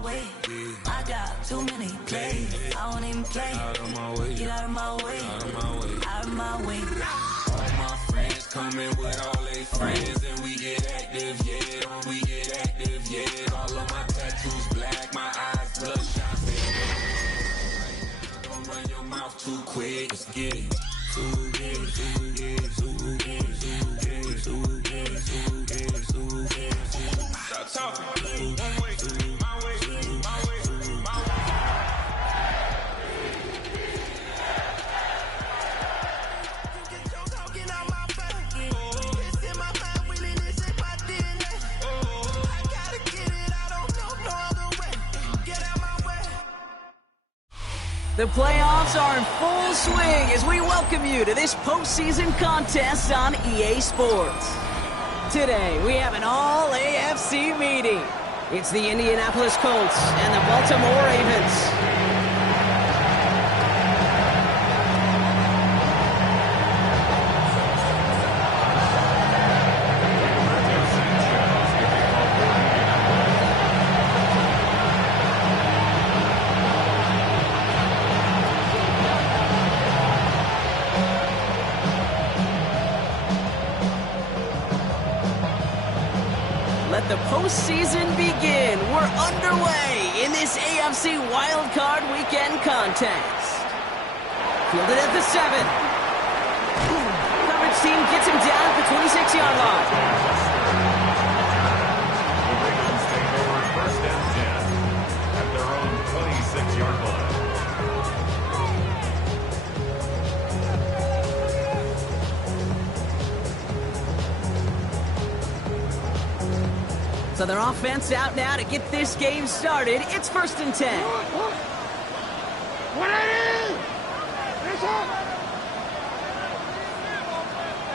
my way. I got too many plays. I won't even play. Out of my way. Get out of my way. Out of my way. Out of my way. All my friends coming with all their friends, and we get active, yeah. We get active, yeah. All of my tattoos black, my eyes bloodshot. Don't run your mouth too quick. Let's get it. Too get it, too get it, too get it, too get it, too get it, too get it, too get it. Stop talking. One way, my way, my way, my way. The playoffs are in full swing as we welcome you to this postseason contest on EA Sports. Today, we have an all-AFC meeting. It's the Indianapolis Colts and the Baltimore Ravens. Let the postseason begin. We're underway in this AFC wildcard weekend contest. Fielded at the 7. Coverage team gets him down at the 26-yard line. The Ravens take over first and 10 at their own 26-yard line. So their offense out now to get this game started. It's first and 10. Hey,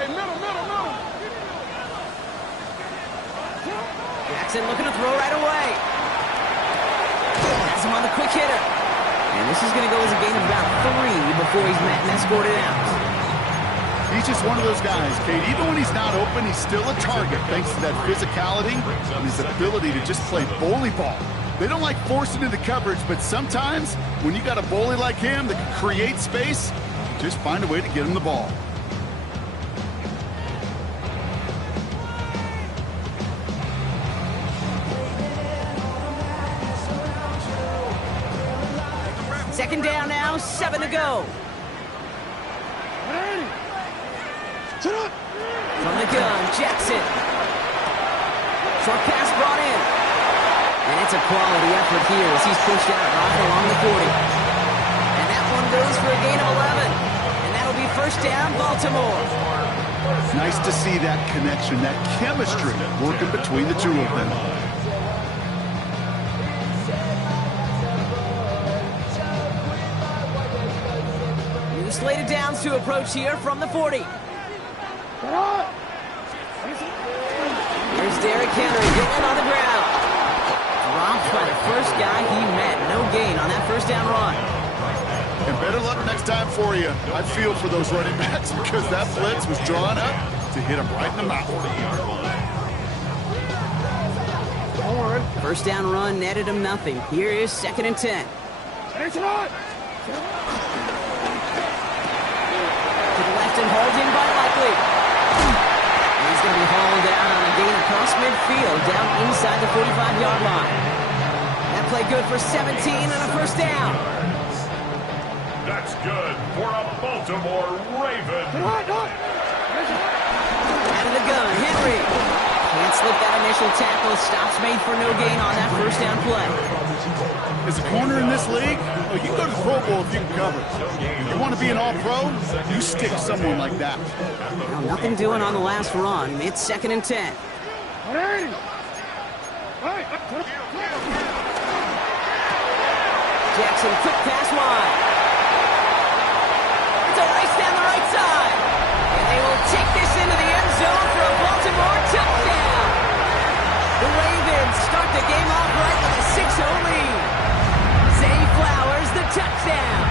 middle. Jackson looking to throw right away. Has him on the quick hitter. And this is going to go as a gain of about 3 before he's met and escorted out. He's just one of those guys, Kate. Even when he's not open, he's still a target thanks to that physicality and his ability to just play bully ball. They don't like forcing into coverage, but sometimes when you got a bully like him that can create space, just find a way to get him the ball. Second down now, 7 to go. From the gun, Jackson. Short pass brought in. And it's a quality effort here as he's pushed out right along the 40. And that one goes for a gain of 11. And that'll be first down, Baltimore. Nice to see that connection, that chemistry working between the two of them. New slate of downs to approach here from the 40. Here's Derrick Henry getting on the ground. Dropped by the first guy he met. No gain on that first down run. And better luck next time for you. I feel for those running backs because that blitz was drawn up to hit him right in the mouth. First down run netted him nothing. Here is second and 10. To the left and hauled in by Likely. He's going to be hauled down on a gain across midfield, down inside the 45-yard line. That play good for 17 and a first down. That's good for a Baltimore Raven. Out of the gun, Henry. Can't slip that initial tackle. Stops made for no gain on that first down play. As a corner in this league, you can go to the Pro Bowl if you can cover. You want to be an all-pro, you stick someone like that. Well, nothing doing on the last run. It's second and 10. Jackson, quick pass wide. It's a race down the right side. And they will take this into the end zone for a Baltimore touchdown. The Ravens start the game off right with a 6-0 lead. Zay Flowers, the touchdown.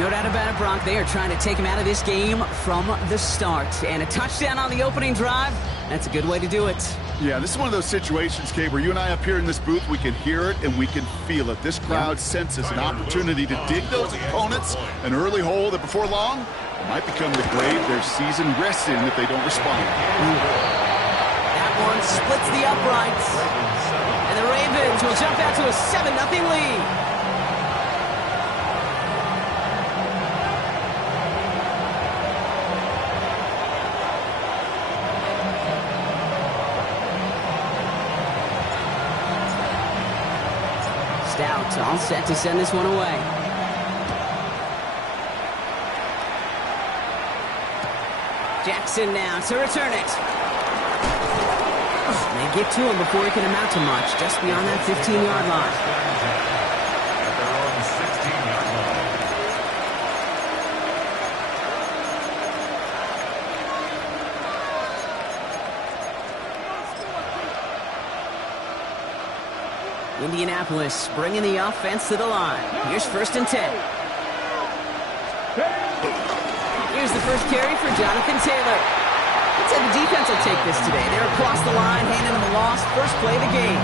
No doubt about it, Brock. They are trying to take him out of this game from the start. And a touchdown on the opening drive, that's a good way to do it. Yeah, this is one of those situations, Kate, where you and I up here in this booth, we can hear it and we can feel it. This crowd senses an opportunity to dig those opponents an early hole that before long it might become the grave their season rests in if they don't respond. That one splits the uprights. And the Ravens will jump out to a 7-0 lead. Stout all set to send this one away. Jackson now to return it. They get to him before he can amount to much, just beyond that 15-yard line. At their own 16-yard line. Indianapolis bringing the offense to the line. Here's 1st and 10. Here's the first carry for Jonathan Taylor. Let's say the defense will take this today. They're across the line, handing them a loss. First play of the game.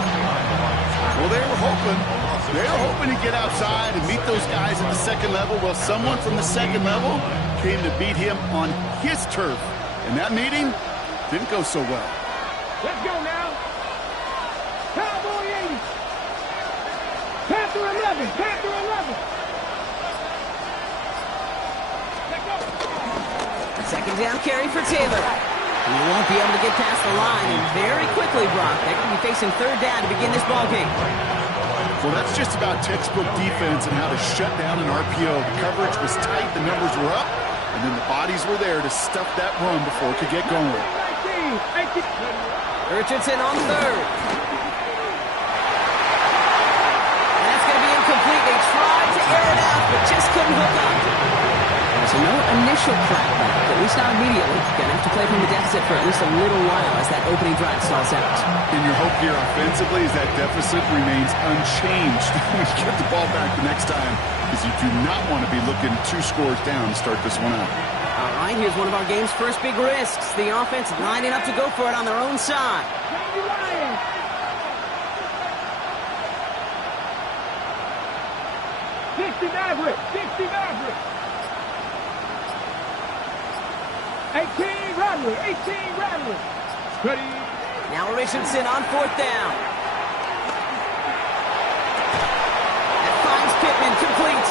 Well, they were hoping to get outside and meet those guys at the second level. Well, someone from the second level came to beat him on his turf. And that meeting didn't go so well. Let's go now. Cowboy 80. Panther 11. Panther 11. Let's go. Second down carry for Taylor. He won't be able to get past the line, and very quickly, Brock, they're going to be facing 3rd down to begin this ballgame. Well, that's just about textbook defense and how to shut down an RPO. The coverage was tight, the numbers were up, and then the bodies were there to stuff that run before it could get going. Richardson on 3rd. And that's going to be incomplete. They tried to air it out, but just couldn't hook up. So no initial crackback, at least not immediately. Going to have to play from the deficit for at least a little while as that opening drive stalls out. And your hope here offensively is that deficit remains unchanged when you get the ball back the next time, because you do not want to be looking 2 scores down to start this one out. All right, here's one of our game's first big risks. The offense lining up to go for it on their own side. 60 Maverick. 60 Maverick. 18 Radley. 18 Radley. Ready. Now Richardson on 4th down. That finds Pittman, complete.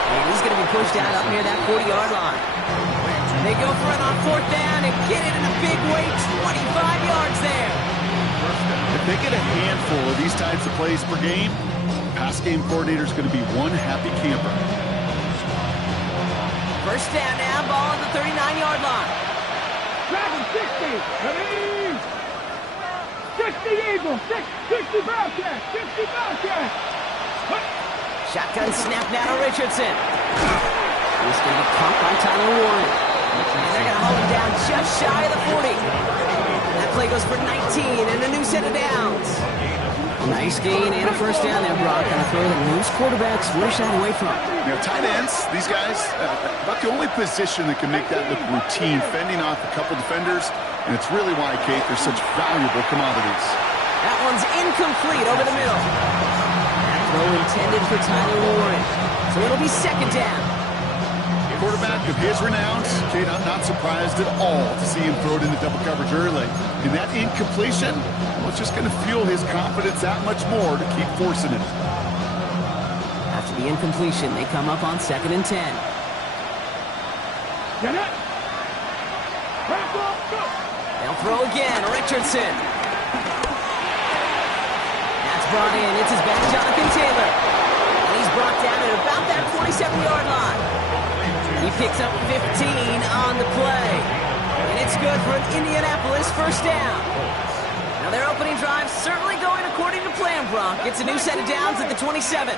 And he's going to be pushed out up near that 40-yard line. They go for it on 4th down and get it in a big way, 25 yards there. If they get a handful of these types of plays per game, the pass game coordinator is going to be one happy camper. First down now, ball at the 39-yard line. Dragon 60. Ready. 60 Eagles. 60 Bobcat. 60 Bobcat. Shotgun snap now to Richardson. He's going to be caught by Tyler Warren. And they're going to hold him down just shy of the 40. That play goes for 19 and a new set of downs. Nice gain and a first down there, Brock. On a throw that most quarterbacks wish that away from. You know, tight ends, these guys, about the only position that can make that look routine, fending off a couple defenders, and it's really why, Kate, they're such valuable commodities. That one's incomplete over the middle. That throw intended for Tyler Warren. So it'll be 2nd down. Quarterback of his renown, Kate, I'm not surprised at all to see him throw it into double coverage early. And that incompletion, well, it's just going to fuel his confidence that much more to keep forcing it. After the incompletion, they come up on 2nd and 10. Get it. They'll throw again. Richardson. That's brought in. It's his back, Jonathan Taylor. And he's brought down at about that 27-yard line. He picks up 15 on the play. And it's good for an Indianapolis first down. Now their opening drive certainly going according to plan, Brock. It's a new set of downs at the 27.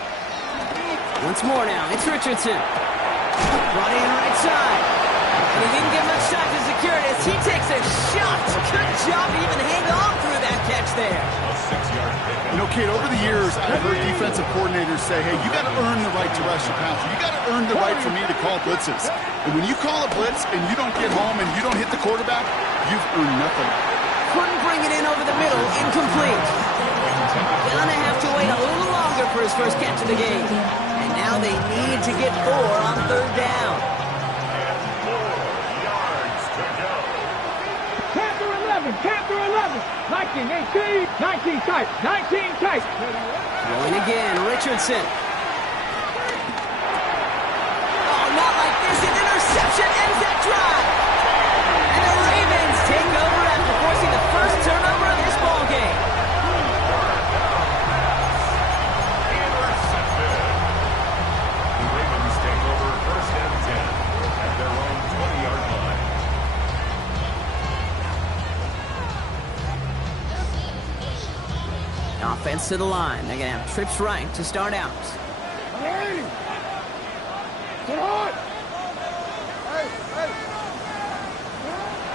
Once more now, it's Richardson. Brought in right side. And he didn't get much time to secure it as he takes a shot. Good job to even hang on through that catch there. You know, Kate, over the years, I've heard defensive coordinators say, hey, you got to earn the right to rush your passer. You got to earn the right for me to call blitzes. And when you call a blitz and you don't get home and you don't hit the quarterback, you've earned nothing. couldn't bring it in over the middle. Incomplete. Gonna have to wait a little longer for his first catch of the game. And now they need to get 4 on third down. Panther 11, Panther 11. 19, 18, 19 tight, 19 tight. Going again, Richardson. Oh, not like this. An interception ends that drive. And the Ravens take over after forcing the first turnover of this ball game. The Ravens take over first and 10 at their own 20-yard line. Offense to the line. They're going to have trips right to start out. Hey! Sit on! Hey, hey!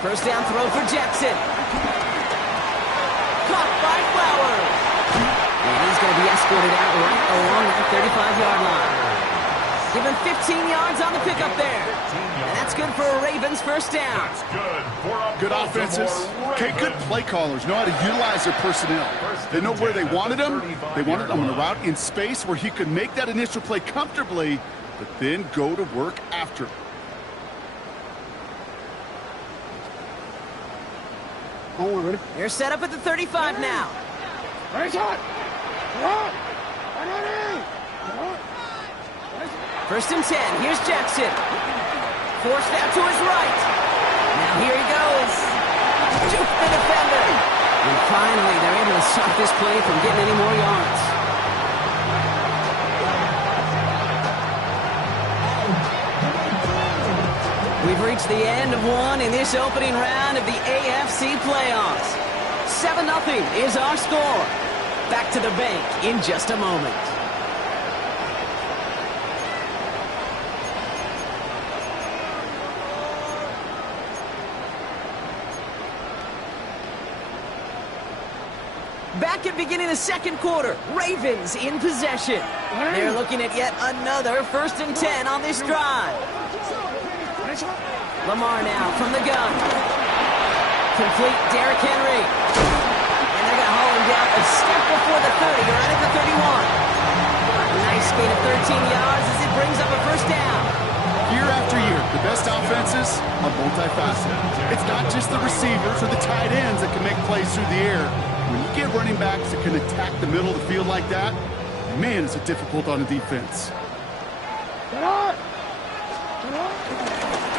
First down throw for Jackson. Caught by Flowers. And he's going to be escorted out right along that 35-yard line. Give him 15 yards on the pickup there. And that's good for a Ravens first down. That's good for a Good offenses. Okay, good play callers know how to utilize their personnel. They know where they wanted him. They wanted him on a route in space where he could make that initial play comfortably, but then go to work after. They're set up at the 35 now. Raise hot! Hot! First and 10. Here's Jackson. Forced out to his right. Now here he goes. Juke the defender. And finally, they're able to stop this play from getting any more yards. We've reached the end of one in this opening round of the AFC playoffs. 7-0 is our score. Back to the bank in just a moment. Back at beginning of the second quarter, Ravens in possession. They're looking at yet another first and 10 on this drive. Lamar now from the gun. Complete Derrick Henry. And they're going to haul him down a step before the 30, or right at the 31. A nice gain of 13 yards as it brings up a first down. Year after year, the best offenses are multifaceted. It's not just the receivers or the tight ends that can make plays through the air. When you get running backs that can attack the middle of the field like that, man, is it difficult on the defense.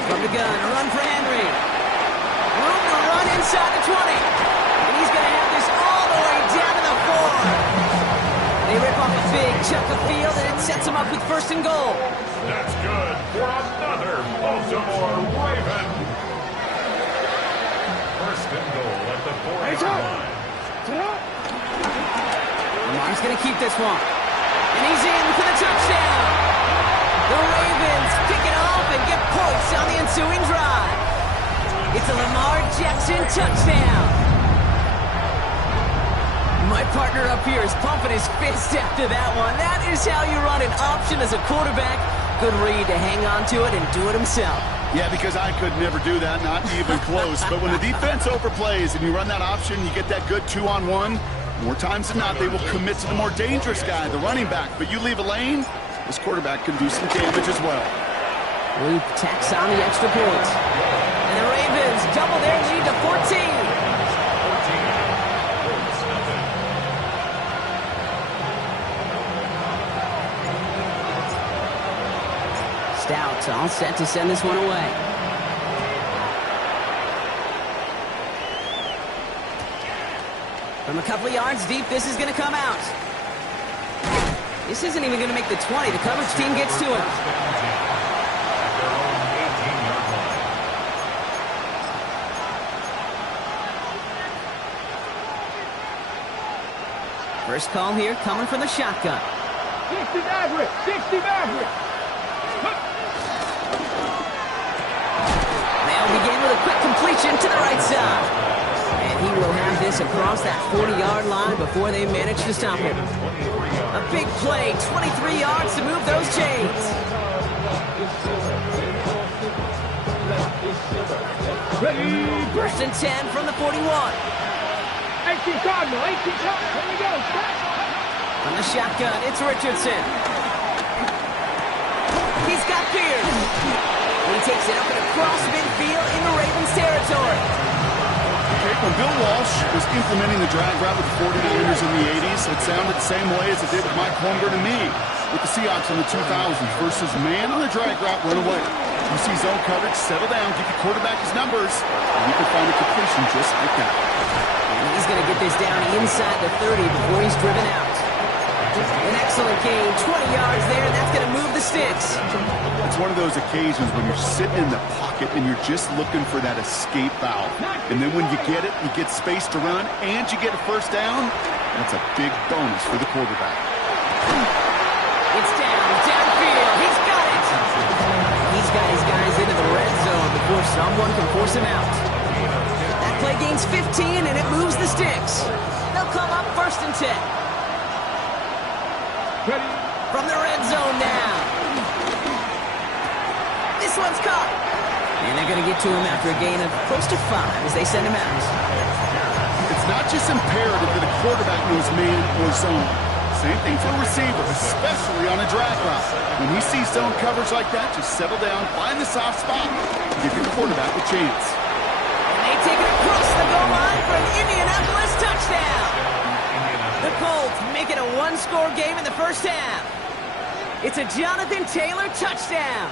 From the gun, a run for Henry. Room to run inside the 20. And he's going to have this all the way down to the 4. They rip off a big chunk of field, and it sets him up with first and goal. That's good for another Baltimore Raven. First and goal at the 4-yard line. Lamar's going to keep this one. And he's in for the touchdown. The Ravens pick it off and get points on the ensuing drive. It's a Lamar Jackson touchdown. My partner up here is pumping his fist after that one. That is how you run an option as a quarterback. Good read to hang on to it and do it himself. Yeah, because I could never do that, not even close. But when the defense overplays and you run that option, you get that good 2-on-1. More times than not, they will commit to the more dangerous guy, the running back. But you leave a lane, this quarterback can do some damage as well. Luke tacks on the extra point. And the Ravens double their lead to 14. Stout all set to send this one away. From a couple of yards deep, this is going to come out. This isn't even going to make the 20. The coverage team gets to him. First call here coming from the shotgun. 60 Maverick! 60 Maverick! They'll begin with a quick completion to the right side. And he will have this across that 40-yard line before they manage to stop him. A big play, 23 yards to move those chains. First and 10 from the 41. 18 Cardinal, 18 Cardinal. Here we go. From the shotgun, it's Richardson. He's got Pierce. He takes it up and across midfield in the Ravens' territory. Okay, when Bill Walsh was implementing the drag route with the 49ers in the 80s, it sounded the same way as it did with Mike Holmgren and me with the Seahawks in the 2000s versus man on the drag route, run away. You see zone coverage, settle down, give your quarterback his numbers, and you can find a completion just like that. And he's going to get this down inside the 30 before he's driven out. An excellent gain, 20 yards there, and that's going to move the sticks. It's one of those occasions when you're sitting in the pocket and you're just looking for that escape valve. And then when you get it, you get space to run, and you get a first down. That's a big bonus for the quarterback. It's downfield. He's got it. He's got his guys into the red zone before someone can force him out. That play gains 15, and it moves the sticks. They'll come up 1st and 10. Ready? From the red zone now. This one's caught. And they're going to get to him after a gain of close to 5 as they send him out. It's not just imperative that a quarterback knows man or zone. Same thing for a receiver, especially on a drag route. When he sees zone coverage like that, just settle down, find the soft spot, and give your quarterback a chance. And they take it across the goal line for an Indianapolis touchdown. The Colts make it a one-score game in the first half. It's a Jonathan Taylor touchdown.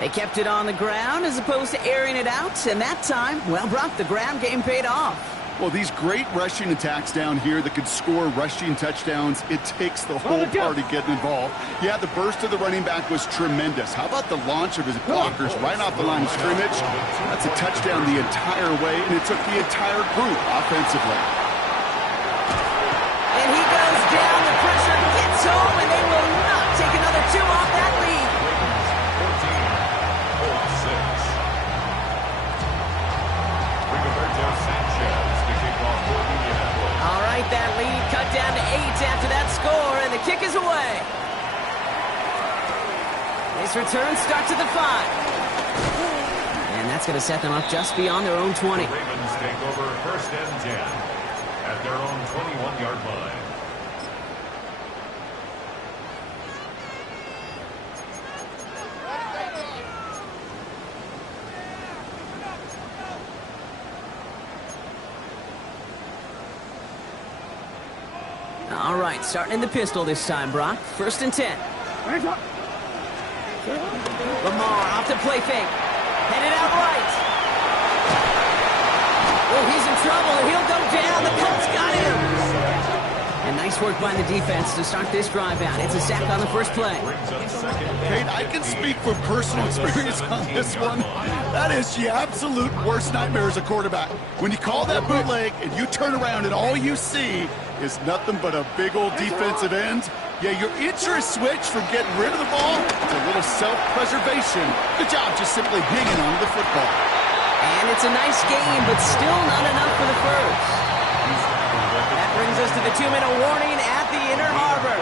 They kept it on the ground as opposed to airing it out, and that time, well, Brock, the ground game paid off. Well, these great rushing attacks down here that could score rushing touchdowns, it takes the whole party getting involved. Yeah, the burst of the running back was tremendous. How about the launch of his blockers right off the line of scrimmage? That's a touchdown the entire way, and it took the entire group offensively. And he goes down, the pressure gets home, and they will not take another 2 off that lead. 14, Rigoberto Sanchez to kick off for Indianapolis. All right, that lead cut down to 8 after that score, and the kick is away. This return starts at the 5. And that's going to set them up just beyond their own 20. The Ravens take over 1st and 10 at their own 21-yard line. All right, starting in the pistol this time, Brock. 1st and 10. Lamar off to play fake. Headed out right. Oh, he's in trouble. He'll go down. The Colts got him. And nice work by the defense to start this drive out. It's a sack on the first play. Kate, I can speak from personal experience on this one. That is the absolute worst nightmare as a quarterback. When you call that bootleg and you turn around and all you see is nothing but a big old defensive end, yeah, your interest switch from getting rid of the ball to a little self-preservation. Good job just simply hanging on to the football. And it's a nice game, but still not enough for the first. That brings us to the 2-minute warning at the Inner Harbor.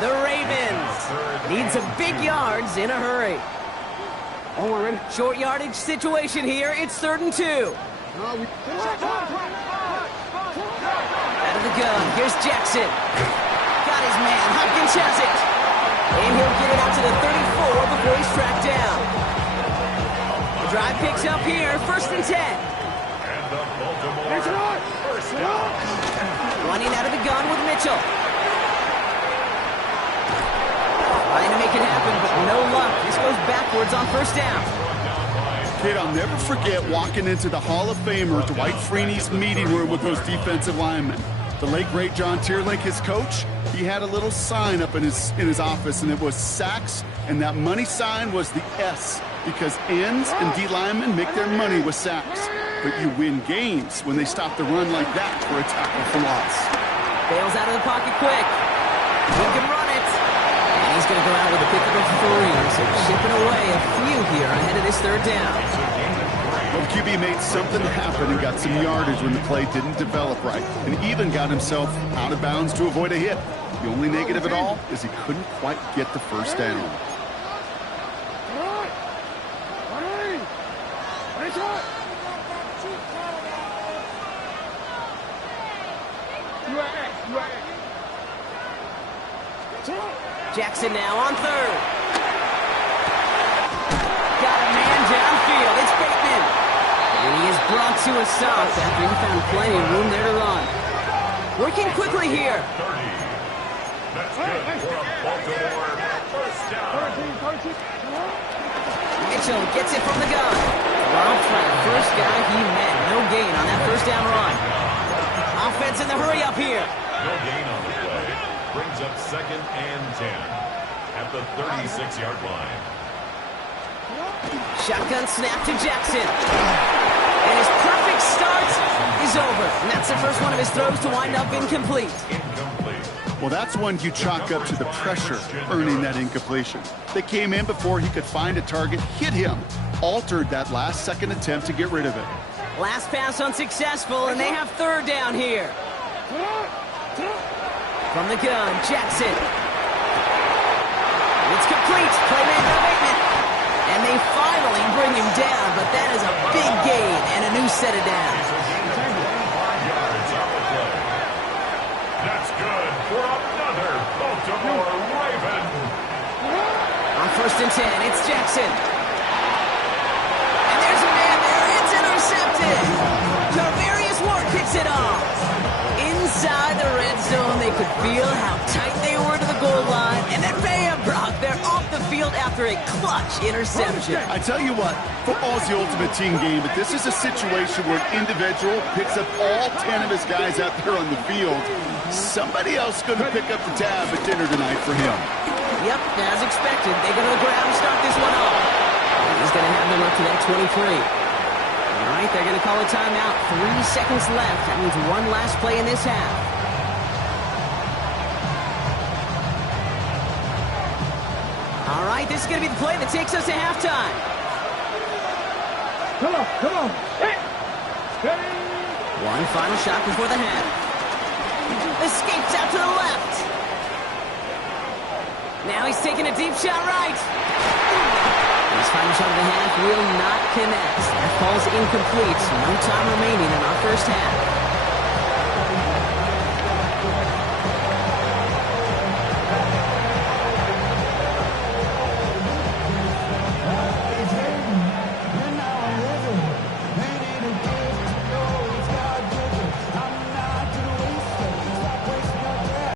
The Ravens need some big yards in a hurry. Short yardage situation here. It's 3rd and 2. Out of the gun. Here's Jackson. Got his man. Hopkins has it. And he'll get it out to the 34 before he's tracked down. The drive picks up here. 1st and 10. And the Baltimore first down. Running out of the gun with Mitchell. Trying to make it happen, but no luck. This goes backwards on 1st down. Kid, I'll never forget walking into the Hall of Famer Dwight Freeney's meeting room with those defensive linemen. The late, great John Tierlink, his coach, he had a little sign up in his office, and it was sacks, and that money sign was the S, because ends and D linemen make their money with sacks. But you win games when they stop the run like that for a tackle for loss. Bails out of the pocket quick. He can run it. And he's going to go out with a pickup of 3. So shipping away a few here ahead of this 3rd down. Well, the QB made something happen and got some yardage when the play didn't develop right, and even got himself out of bounds to avoid a hit. The only negative at all is he couldn't quite get the first down. Jackson now on third. Got a man downfield. It's Bateman. And he is brought to a stop after he found plenty of room there to run. Working quickly here. 30. That's good for Baltimore. First down. Mitchell gets it from the gun. Robbed by the first guy he met. No gain on that first down run. Offense in the hurry up here. No gain on the play. Brings up 2nd and 10 at the 36-yard line. Shotgun snap to Jackson. And his perfect start is over. And that's the first one of his throws to wind up incomplete. Well, that's one you chalk up to the pressure earning that incompletion. They came in before he could find a target, hit him, altered that last-second attempt to get rid of it. Last pass unsuccessful, and they have third down here. From the gun, Jackson. It's complete. Play made by Bateman. And they finally bring him down, but that is a big gain and a new set of downs. That's good for another Baltimore Raven. On 1st and 10, it's Jackson. And there's a man there. It's intercepted. Tarvarius Ward picks it off. Inside the red zone, they could feel how tight they were to the goal line. And then bam, Brock, they're off the field after a clutch interception. I tell you what, football's the ultimate team game, but this is a situation where an individual picks up all 10 of his guys out there on the field. Somebody else is going to pick up the tab at dinner tonight for him. Yep, as expected. They go to the ground and start this one off. He's going to have them up to that 23. All right, they're going to call a timeout. 3 seconds left. That means one last play in this half. All right, this is going to be the play that takes us to halftime. Come on. Hey. One final shot before the half. Escapes out to the left. Now he's taking a deep shot right. His final shot of the half will not connect. That falls incomplete. No time remaining in our first half.